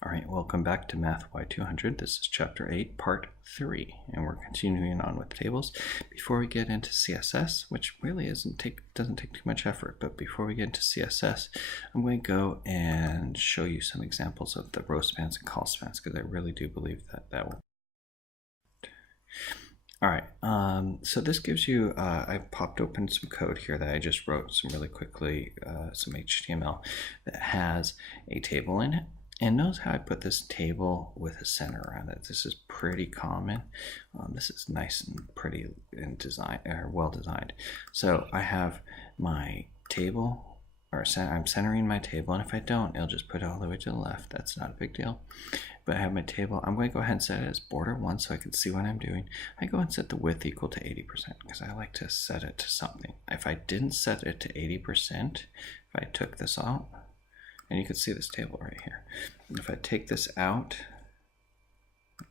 All right, welcome back to MATHY200. This is Chapter 8, Part 3, and we're continuing on with tables. Before we get into CSS, which really doesn't take too much effort, but before we get into CSS, I'm going to go and show you some examples of the row spans and call spans, because I really do believe that will. All right, so this gives you, I popped open some code here that I just wrote really quickly, some HTML that has a table in it. And notice how I put this table with a center around it. This is pretty common. This is nice and pretty and well designed. So I have my table, or I'm centering my table, and if I don't, it'll just put it all the way to the left. That's not a big deal. But I have my table. I'm going to go ahead and set it as border 1 so I can see what I'm doing. I go and set the width equal to 80% because I like to set it to something. If I didn't set it to 80%, if I took this out, and you can see this table right here. If I take this out,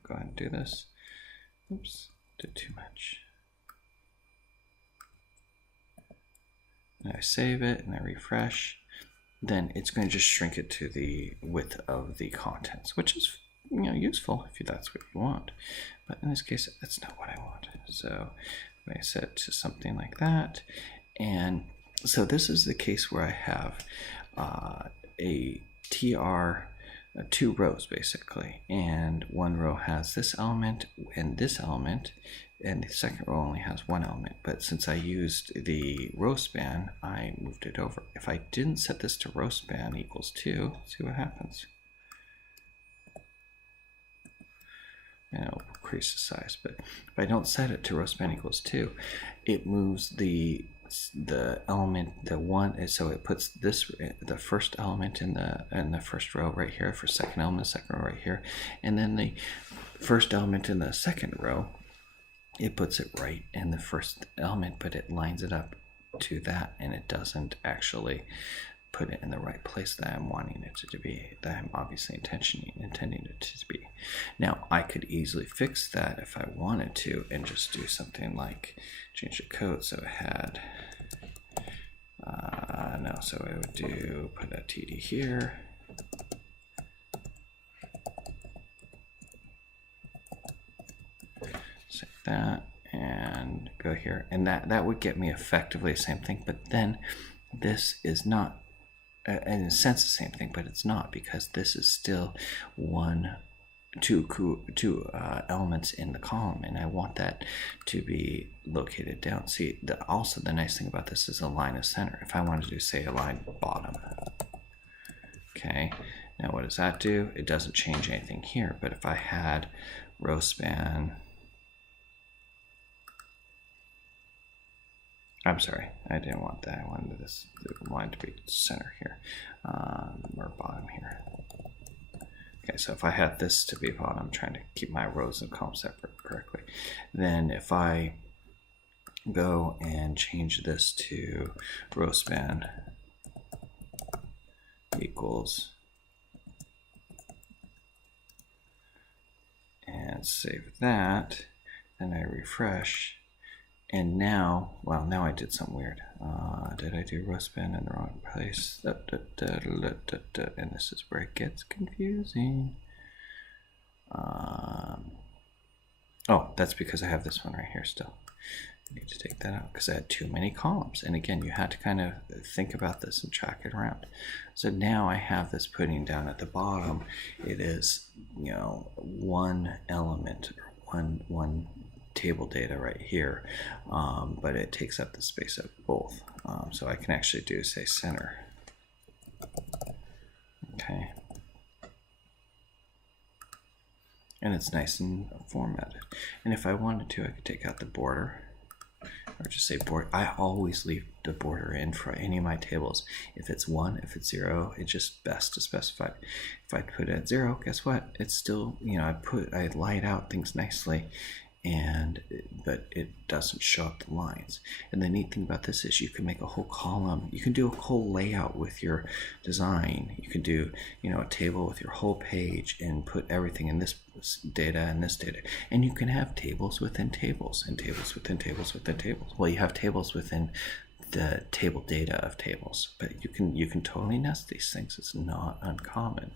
go ahead and do this. Oops, did too much. And I save it and I refresh. Then it's going to just shrink it to the width of the contents, which is useful if that's what you want. But in this case, that's not what I want. So I set it to something like that. And so this is the case where I have a TR, 2 rows basically, and one row has this element and this element, and the second row only has 1 element. But since I used the row span, I moved it over. If I didn't set this to row span equals 2, see what happens. And it'll increase the size. But if I don't set it to row span equals 2, it moves the element, the one, so it puts this, the first element in the first row right here, for second element, second row right here, and then the first element in the second row, it puts it right in the first element, but it lines it up to that, and it doesn't actually put it in the right place that I'm wanting it to be, that I'm obviously intending it to be. Now, I could easily fix that if I wanted to and just do something like change the code so it had, so I would put a TD here. Save that and go here. And that would get me effectively the same thing, but then this is not, in a sense, the same thing, but it's not, because this is still two elements in the column, and I want that to be located down. See, also the nice thing about this is align a center. If I wanted to do, say, align bottom, okay, now what does that do? It doesn't change anything here, but if I had row span, I'm sorry, I didn't want that. I wanted the line to be center here, or bottom here. Okay, so if I had this to be bottom, I'm trying to keep my rows and columns separate correctly. Then if I go and change this to row span equals, and save that, and I refresh, and now, well, now I did something weird. Did I do row span in the wrong place? And this is where it gets confusing. Oh, that's because I have this one right here still. I need to take that out because I had too many columns. And again, you had to kind of think about this and track it around. So now I have this putting down at the bottom. It is, 1 element, or one table data right here, but it takes up the space of both. So I can actually do, say, center. Okay. And it's nice and formatted. And if I wanted to, I could take out the border, or just say border. I always leave the border in for any of my tables. If it's 1, if it's 0, it's just best to specify. If I put it at 0, guess what? It's still, I light out things nicely, but it doesn't show up the lines. And the neat thing about this is you can make a whole column. You can do a whole layout with your design. You can do, a table with your whole page and put everything in this data and this data. And you can have tables within tables and tables within tables within tables. Well, you have tables within the table data of tables, but you can totally nest these things. It's not uncommon.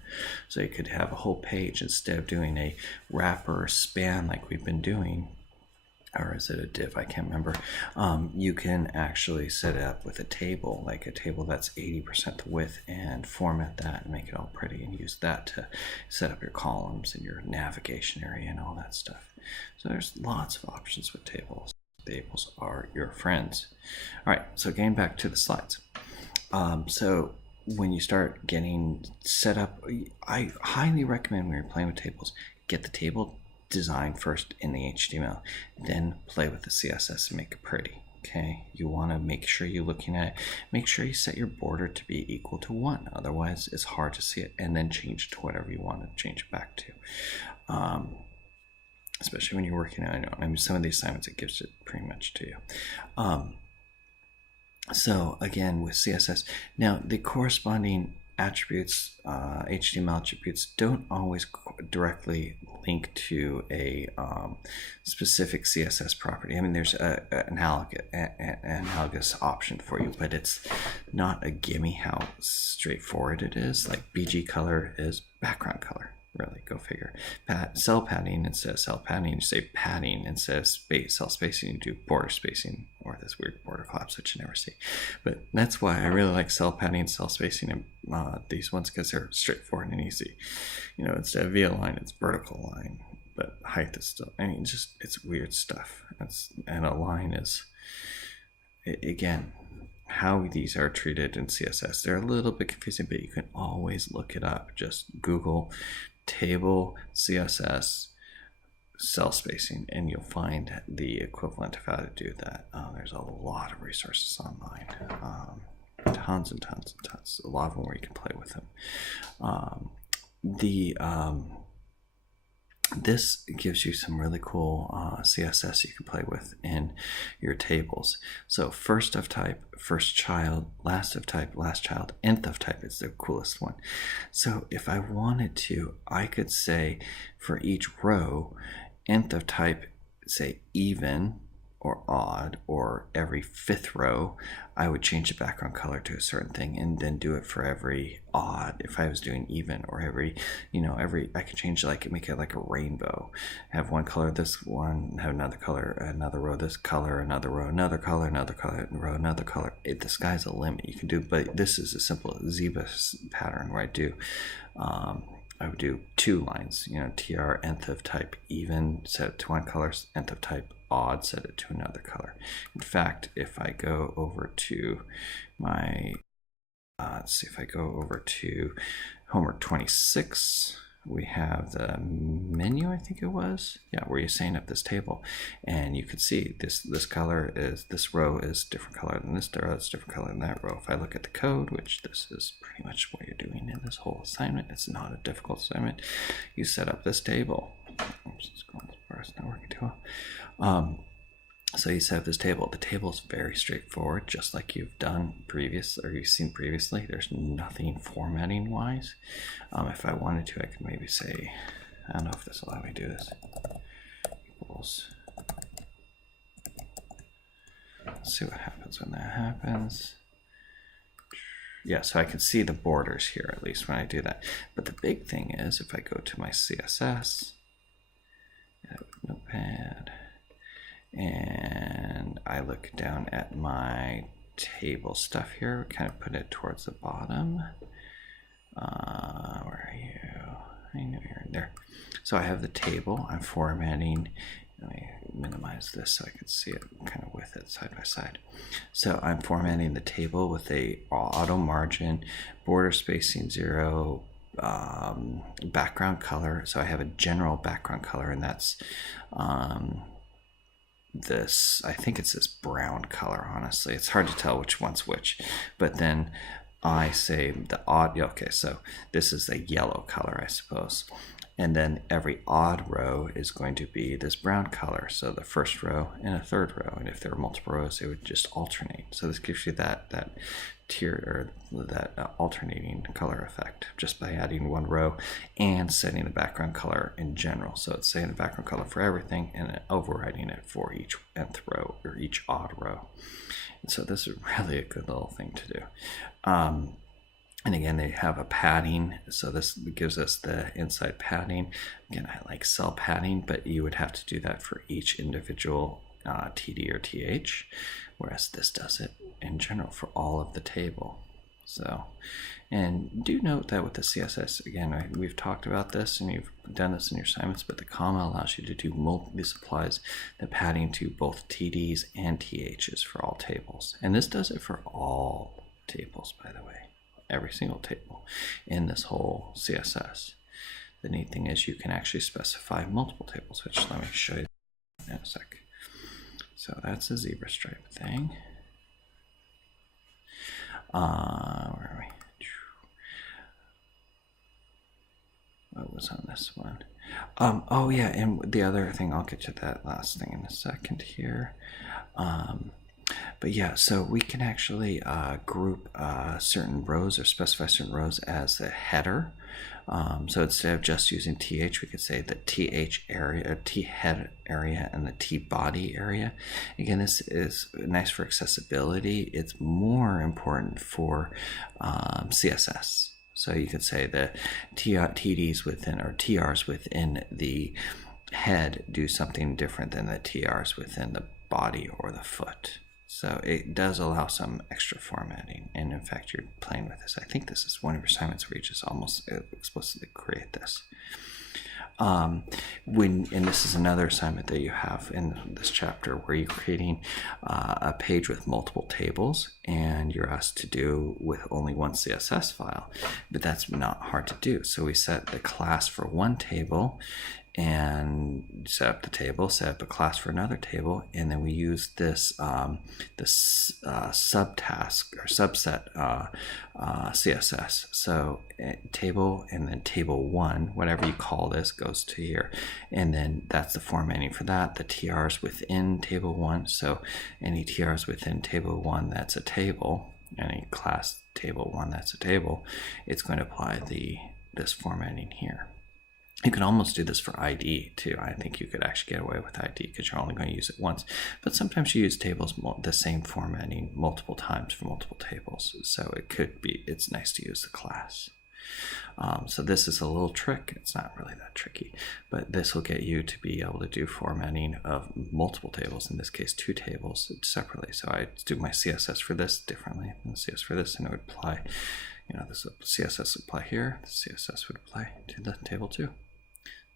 So you could have a whole page instead of doing a wrapper or span like we've been doing, or is it a div? I can't remember. You can actually set it up with a table, like a table that's 80% the width, and format that and make it all pretty and use that to set up your columns and your navigation area and all that stuff. So there's lots of options with tables. Tables are your friends. All right, so getting back to the slides. So when you start getting set up, I highly recommend when you're playing with tables, get the table design first in the HTML, then play with the CSS and make it pretty. Okay, you want to make sure you're looking at it. Make sure you set your border to be equal to 1, otherwise it's hard to see it, and then change it to whatever you want to change it back to. Especially when you're working on, I mean, some of the assignments it gives it pretty much to you. So again, with CSS, now the corresponding attributes, HTML attributes, don't always directly link to a specific CSS property. I mean, there's an analogous option for you, but it's not a gimme how straightforward it is. Like BG color is background color. Really, go figure. Cell padding instead of cell padding, you say padding instead of cell spacing, you do border spacing, or this weird border collapse which you never see. But that's why I really like cell padding, cell spacing, and these ones, because they're straightforward and easy. You know, instead of via line, it's vertical line, but height is still, I mean, just, it's weird stuff. And a line is, again, how these are treated in CSS. They're a little bit confusing, but you can always look it up. Just Google table CSS cell spacing and you'll find the equivalent of how to do that. There's a lot of resources online, tons and tons and tons, a lot of them where you can play with them. This gives you some really cool CSS you can play with in your tables. So first of type, first child, last of type, last child, nth of type is the coolest one. So if I wanted to, I could say for each row, nth of type, say even or odd, or every 5th row, I would change the background color to a certain thing and then do it for every odd. If I was doing even, or every, I could change, like, make it like a rainbow. Have one color, this one, have another color, another row, this color, another row, another color, another color, row, another color. The sky's the limit. You can do, but this is a simple Zebra pattern where I would do 2 lines, tr nth of type even, set it to one color, nth of type odd, set it to another color. In fact, if I go over to my, let's see, if I go over to homework 26, we have the menu, I think it was, where you're setting up this table, and you can see this color is, this row is different color than this row, it's different color than that row. If I look at the code, which this is pretty much what you're doing in this whole assignment, it's not a difficult assignment. You set up this table. Oops, it's going as far as not working too well. So you set up this table. The table is very straightforward, just like you've done you've seen previously. There's nothing formatting wise. If I wanted to, I could maybe say, I don't know if this will allow me to do this. Equals. Let's see what happens when that happens. Yeah, so I can see the borders here, at least when I do that. But the big thing is, if I go to my CSS, Notepad, and I look down at my table stuff here, kind of put it towards the bottom. Where are you? I know you're in there. So I have the table. I'm formatting. Let me minimize this so I can see it kind of with it side by side. So I'm formatting the table with a auto margin, border spacing 0, background color. So I have a general background color, and that's this, I think it's this brown color. Honestly, it's hard to tell which one's which, but then I say the odd, okay, so this is a yellow color, I suppose. And then every odd row is going to be this brown color. So the first row and a third row. And if there were multiple rows, it would just alternate. So this gives you that tier, or that alternating color effect just by adding one row and setting the background color in general. So it's setting the background color for everything and then overriding it for each nth row or each odd row. And so this is really a good little thing to do. And again, they have a padding, so this gives us the inside padding. Again, I like cell padding, but you would have to do that for each individual TD or TH, whereas this does it in general for all of the table. So, and do note that with the CSS, again, we've talked about this and you've done this in your assignments, but the comma allows you to do this applies the padding to both TDs and THs for all tables. And this does it for all tables, by the way. Every single table in this whole CSS. The neat thing is you can actually specify multiple tables, which let me show you in a sec. So that's a zebra stripe thing. Where are we? What was on this one? Oh yeah, and the other thing, I'll get to that last thing in a second here. But yeah, so we can actually group certain rows or specify certain rows as a header. So instead of just using TH, we could say the TH area, T head area, and the T body area. Again, this is nice for accessibility. It's more important for CSS. So you could say the TDs within, or TRs within the head do something different than the TRs within the body or the foot. So it does allow some extra formatting, and in fact you're playing with this. I think this is one of your assignments where you just almost explicitly create this. And this is another assignment that you have in this chapter where you're creating a page with multiple tables, and you're asked to do with only one CSS file, but that's not hard to do. So we set the class for one table and set up the table, set up a class for another table, and then we use this subtask or subset CSS. So table and then table one, whatever you call this, goes to here, and then that's the formatting for that. The TRs within table one, so any TRs within table one, that's a table. Any class table one, that's a table. It's going to apply this formatting here. You can almost do this for ID too. I think you could actually get away with ID because you're only going to use it once. But sometimes you use tables, the same formatting multiple times for multiple tables. So it's nice to use the class. So this is a little trick. It's not really that tricky, but this will get you to be able to do formatting of multiple tables, in this case 2 tables separately. So I do my CSS for this differently than the CSS for this, and it would apply, this CSS would apply here, the CSS would apply to the table 2.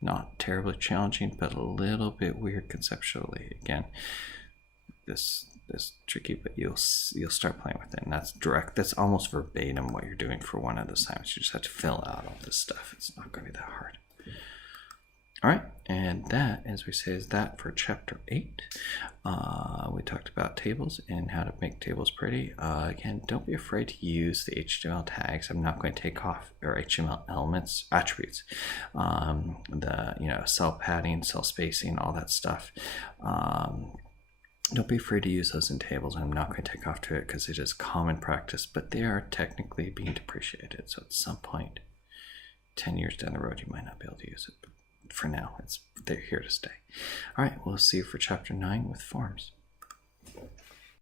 Not terribly challenging, but a little bit weird conceptually. Again, this tricky, but you'll start playing with it, and that's direct. That's almost verbatim what you're doing for one of the assignments. You just have to fill out all this stuff. It's not going to be that hard. All right, and that, as we say, is that for chapter 8. We talked about tables and how to make tables pretty. Again, don't be afraid to use the HTML tags. I'm not going to take off or HTML elements, attributes, cell padding, cell spacing, all that stuff. Don't be afraid to use those in tables. I'm not going to take off to it because it is common practice, but they are technically being depreciated. So at some point, 10 years down the road, you might not be able to use it. But for now, they're here to stay. All right, we'll see you for chapter 9 with forms.